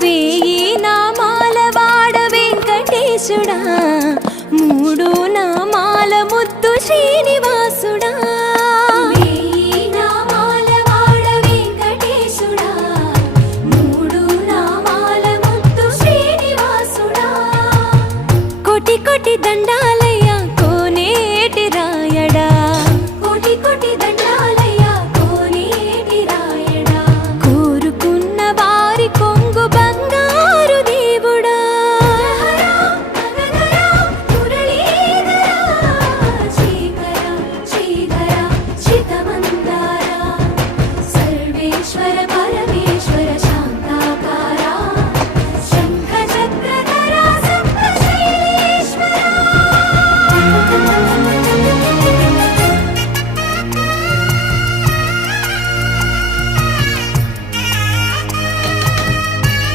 వేయి నామాల వాడ వెంకటేశుడా, మూడు నామాల ముద్దు శ్రీనివాసుడా. వేయి నామాల వాడ వెంకటేశుడా, మూడు నామాల ముద్దు శ్రీనివాసుడా. కోటి కోటి దండాలు